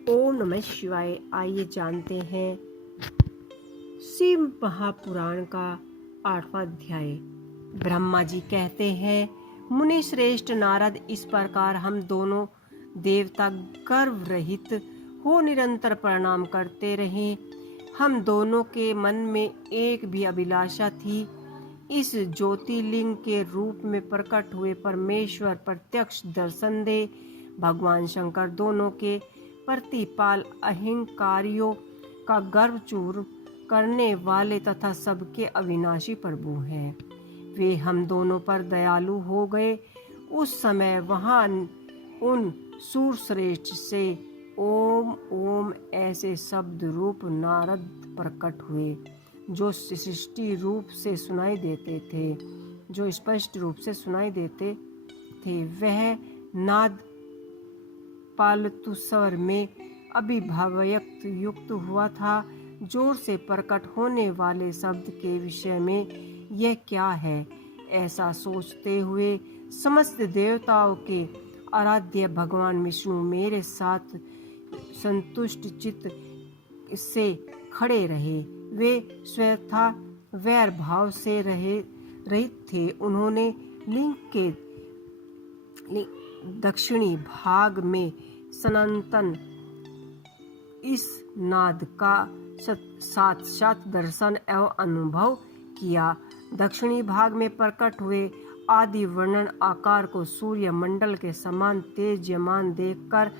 ओम नमः शिवाय। आइए जानते हैं शिव महापुराण का 8वां अध्याय। ब्रह्मा जी कहते हैं, मुनि श्रेष्ठ नारद, इस प्रकार हम दोनों देवता गर्व रहित हो निरंतर प्रणाम करते रहे। हम दोनों के मन में एक भी अभिलाषा थी। इस ज्योतिर्लिंग के रूप में प्रकट हुए परमेश्वर प्रत्यक्ष दर्शन दे। भगवान शंकर दोनों के प्रतिपाल अहंकारियों का गर्व चूर करने वाले तथा सबके अविनाशी प्रभु हैं। वे हम दोनों पर दयालु हो गए। उस समय वहां उन सूर श्रेष्ठ से ओम ओम ऐसे शब्द रूप नारद प्रकट हुए, जो सृष्टि रूप से सुनाई देते थे, जो स्पष्ट रूप से सुनाई देते थे। वह नाद पालतु स्वर में अभिभावयुक्त युक्त हुआ था। जोर से प्रकट होने वाले शब्द के विषय में यह क्या है, ऐसा सोचते हुए समस्त देवताओं के आराध्य भगवान विष्णु मेरे साथ संतुष्ट चित्त से खड़े रहे। वे स्वतः वैर भाव से रहित थे। उन्होंने लिंग के दक्षिणी भाग में सनातन इस नाद का साक्षात दर्शन एवं अनुभव किया। दक्षिणी भाग में प्रकट हुए आदि वर्णन आकार को सूर्य मंडल के समान तेजमान देखकर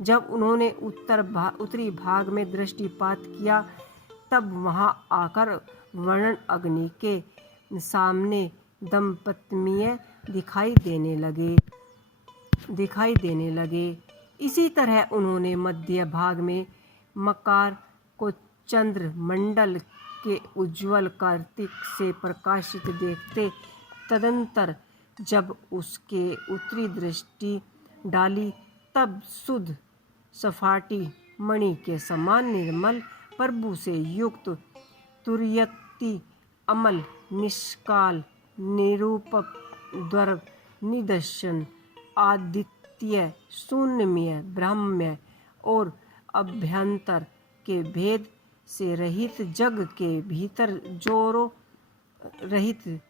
जब उन्होंने उत्तरी भाग में दृष्टिपात किया, तब वहां आकर वर्णन अग्नि के सामने दंपत्मीय दिखाई देने लगे। इसी तरह उन्होंने मध्य भाग में मकार को चंद्र मंडल के उज्ज्वल कार्तिक से प्रकाशित देखते, तदंतर जब उसके उत्तरी दृष्टि डाली, तब शुद्ध सपाटी मणि के समान निर्मल प्रभु से युक्त तुर्यति अमल निष्काल निरूपक द्वर निदर्शन आदित्य शून्यमय ब्रह्म्य और अभ्यंतर के भेद से रहित, जग के भीतर जोरों रहित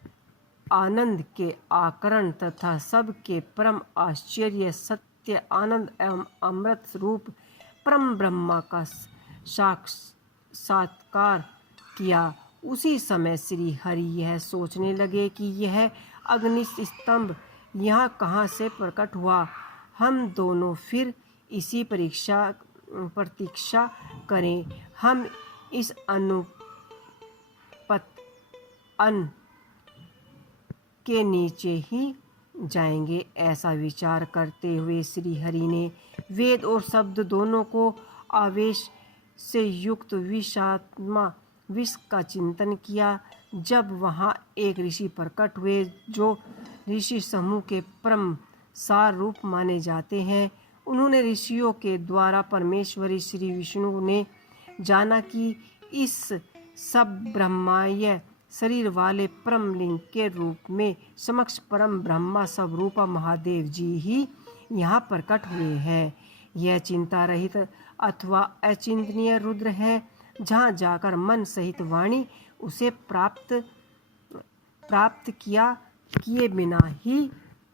आनंद के आकरण तथा सबके परम आश्चर्य सत्य आनंद एवं अमृत रूप परम ब्रह्मा का साक्षात्कार किया। उसी समय श्री हरि यह सोचने लगे कि यह अग्नि स्तंभ यहाँ कहाँ से प्रकट हुआ। हम दोनों फिर इसी प्रतीक्षा करें। हम इस अन के नीचे ही जाएंगे। ऐसा विचार करते हुए श्री हरि ने वेद और शब्द दोनों को आवेश से युक्त विषात्मा विष का चिंतन किया। जब वहाँ एक ऋषि प्रकट हुए, जो ऋषि समूह के परम सार रूप माने जाते हैं, उन्होंने ऋषियों के द्वारा परमेश्वरी श्री विष्णु ने जाना कि इस सब ब्रह्माय शरीर वाले परम लिंग के रूप में समक्ष परम ब्रह्मा स्वरूपा महादेव जी ही यहाँ प्रकट हुए हैं। यह चिंता रहित अथवा अचिंतनीय रुद्र है, जहाँ जाकर मन सहित वाणी उसे प्राप्त किए बिना ही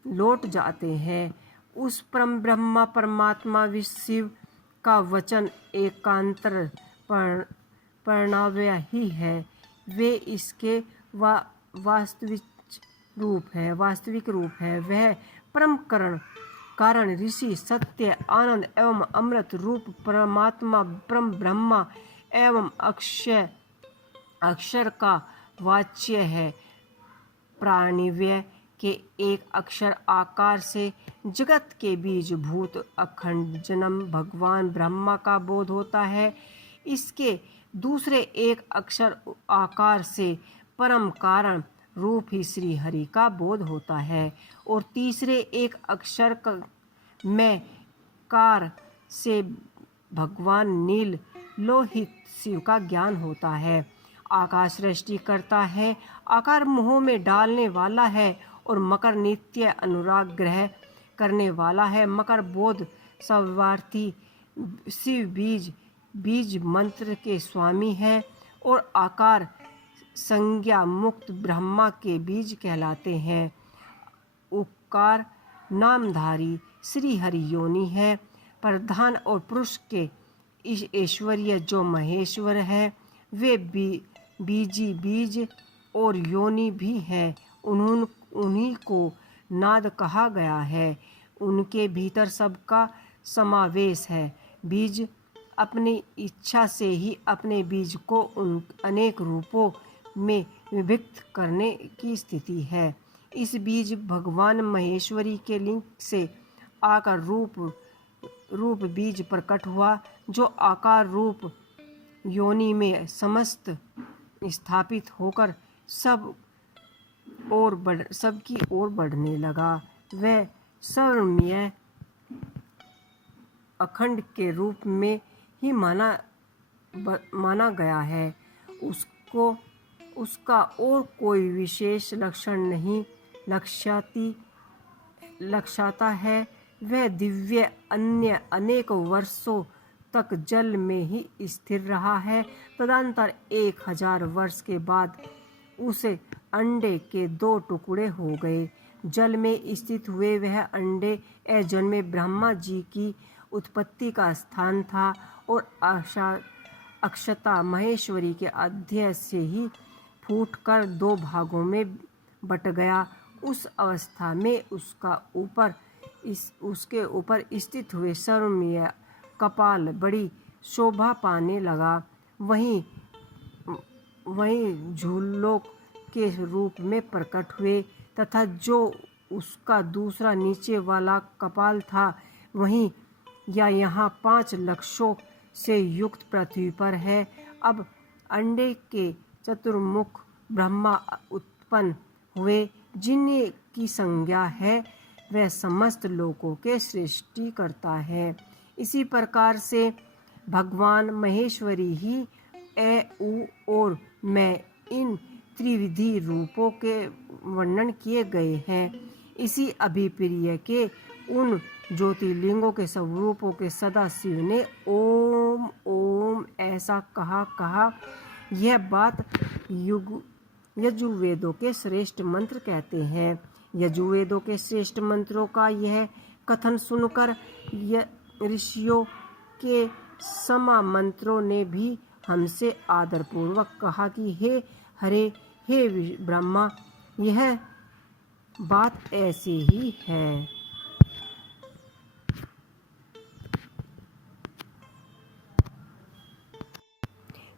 लौट जाते हैं। उस परम ब्रह्मा परमात्मा शिव का वचन एकांतर प्रणव्य ही है। वे इसके वास्तविक रूप है। वह परम कारण ऋषि सत्य आनंद एवं अमृत रूप परमात्मा परम ब्रह्मा एवं अक्षर का वाच्य है। प्राणिव्य के एक अक्षर आकार से जगत के बीज भूत अखंड जन्म भगवान ब्रह्मा का बोध होता है। इसके दूसरे एक अक्षर आकार से परम कारण रूप ही श्री हरि का बोध होता है, और तीसरे एक अक्षर में कार से भगवान नील लोहित शिव का ज्ञान होता है। आकाश सृष्टि करता है, आकार मोह में डालने वाला है, और मकर नित्य अनुराग ग्रह करने वाला है। मकर बोध सर्वार्थी शिव बीज मंत्र के स्वामी हैं और आकार संज्ञा मुक्त ब्रह्मा के बीज कहलाते हैं। उपकार नामधारी श्री हरि योनि है। प्रधान और पुरुष के ऐश्वर्य जो महेश्वर है, वे बीजी बीज और योनि भी हैं। उन्हीं को नाद कहा गया है। उनके भीतर सबका समावेश है। बीज अपनी इच्छा से ही अपने बीज को उन अनेक रूपों में विभक्त करने की स्थिति है। इस बीज भगवान महेश्वरी के लिंग से आकार रूप बीज प्रकट हुआ, जो आकार रूप योनि में समस्त स्थापित होकर सबकी ओर बढ़ने लगा। वह सर्वमय अखंड के रूप में ही माना गया है। उसका और कोई विशेष लक्षण नहीं लक्षाता है। वह दिव्य अन्य अनेक वर्षों तक जल में ही स्थिर रहा है। तदंतर 1000 वर्ष के बाद उस अंडे के 2 टुकड़े हो गए। जल में स्थित हुए वह अंडे अजन्मे ब्रह्मा जी की उत्पत्ति का स्थान था और अक्षता महेश्वरी के अध्यय से ही फूटकर 2 भागों में बट गया। उस अवस्था में उसके ऊपर स्थित हुए सर्वमय कपाल बड़ी शोभा पाने लगा। वहीं झूलोक के रूप में प्रकट हुए तथा जो उसका दूसरा नीचे वाला कपाल था, वहीं यहाँ 5 लक्षों से युक्त पृथ्वी पर है। अब अंडे के चतुर्मुख ब्रह्मा उत्पन्न हुए, जिनकी संज्ञा है वह समस्त लोकों के सृष्टि करता है। इसी प्रकार से भगवान महेश्वरी ही उ और मैं इन त्रिविधि रूपों के वर्णन किए गए हैं। इसी अभिप्रिय के उन ज्योतिर्लिंगों के स्वरूपों के सदा शिव ने ओम ओम ऐसा कहा। यह बात यजुर्वेदों के श्रेष्ठ मंत्र कहते हैं। यजुर्वेदों के श्रेष्ठ मंत्रों का यह कथन सुनकर ऋषियों के समा मंत्रों ने भी हमसे आदरपूर्वक कहा कि हे हरे, हे ब्रह्मा, यह बात ऐसी ही है।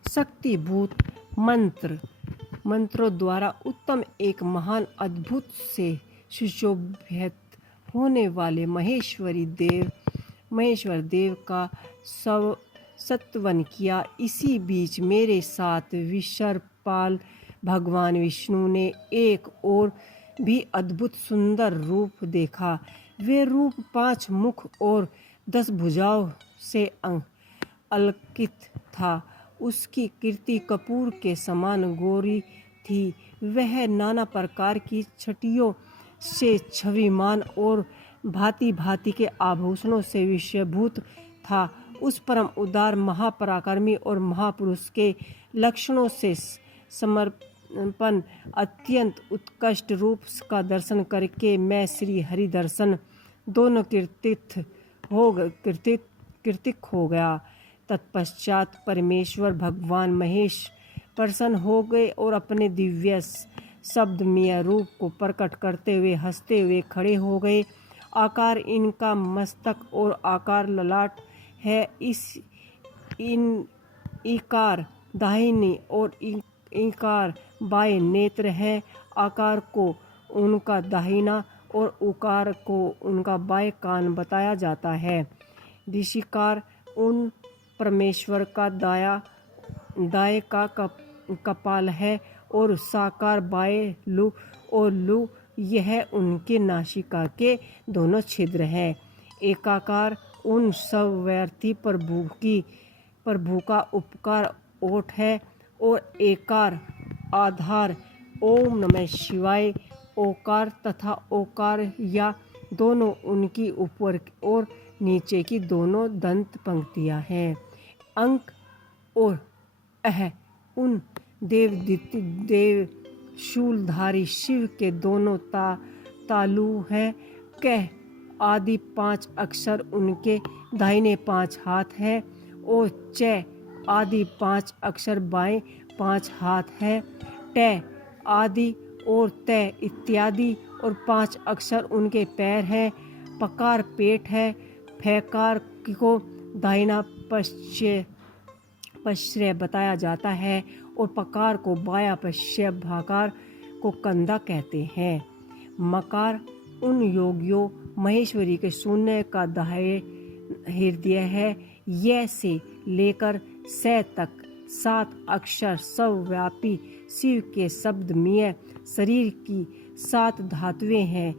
शक्तिभूत मंत्रों द्वारा उत्तम एक महान अद्भुत से सुशोभित होने वाले महेश्वर देव का सत्वन किया। इसी बीच मेरे साथ विशर्पाल भगवान विष्णु ने एक और भी अद्भुत सुंदर रूप देखा। वे रूप 5 मुख और 10 भुजाओं से अलंकृत था। उसकी कीर्ति कपूर के समान गोरी थी। वह नाना प्रकार की छटियों से छविमान और भांति भांति के आभूषणों से विषयभूत था। उस परम उदार महापराक्रमी और महापुरुष के लक्षणों से समर्पण अत्यंत उत्कृष्ट रूप का दर्शन करके मैं श्री हरि दर्शन दोनों कृतिक हो गया। तत्पश्चात परमेश्वर भगवान महेश प्रसन्न हो गए और अपने दिव्य शब्दमय रूप को प्रकट करते हुए हंसते हुए खड़े हो गए। आकार इनका मस्तक और आकार ललाट है। इकार दाहिनी और इकार बाएं नेत्र है। आकार को उनका दाहिना और उकार को उनका बाएं कान बताया जाता है। ऋषिकार उन परमेश्वर का दाएं का कपाल है और साकार बाएं लू और लू यह उनके नासिका के दोनों छिद्र हैं। एकाकार उन सब व्यर्थी प्रभु का उपकार ओठ है और एकार आधार ओम नमः शिवाय ओकार तथा ओकार या दोनों उनकी ऊपर और नीचे की दोनों दंत पंक्तियां हैं। अंक और अह उन देव शूलधारी शिव के दोनों तालु हैं। कह आदि 5 अक्षर उनके दाहिने 5 हाथ हैं और च आदि 5 अक्षर बाएं 5 हाथ हैं। ट आदि और त इत्यादि और 5 अक्षर उनके पैर हैं। पकार पेट है। फैकार को दाहिना पश्चय बताया जाता है और पकार को बाया पश्चय भाकार को कंधा कहते हैं। मकार उन योगियों महेश्वरी के शून्य का दाह्य हृदय है। य से लेकर स तक 7 अक्षर सर्वव्यापी शिव के शब्दमय शरीर की 7 धातुएं हैं।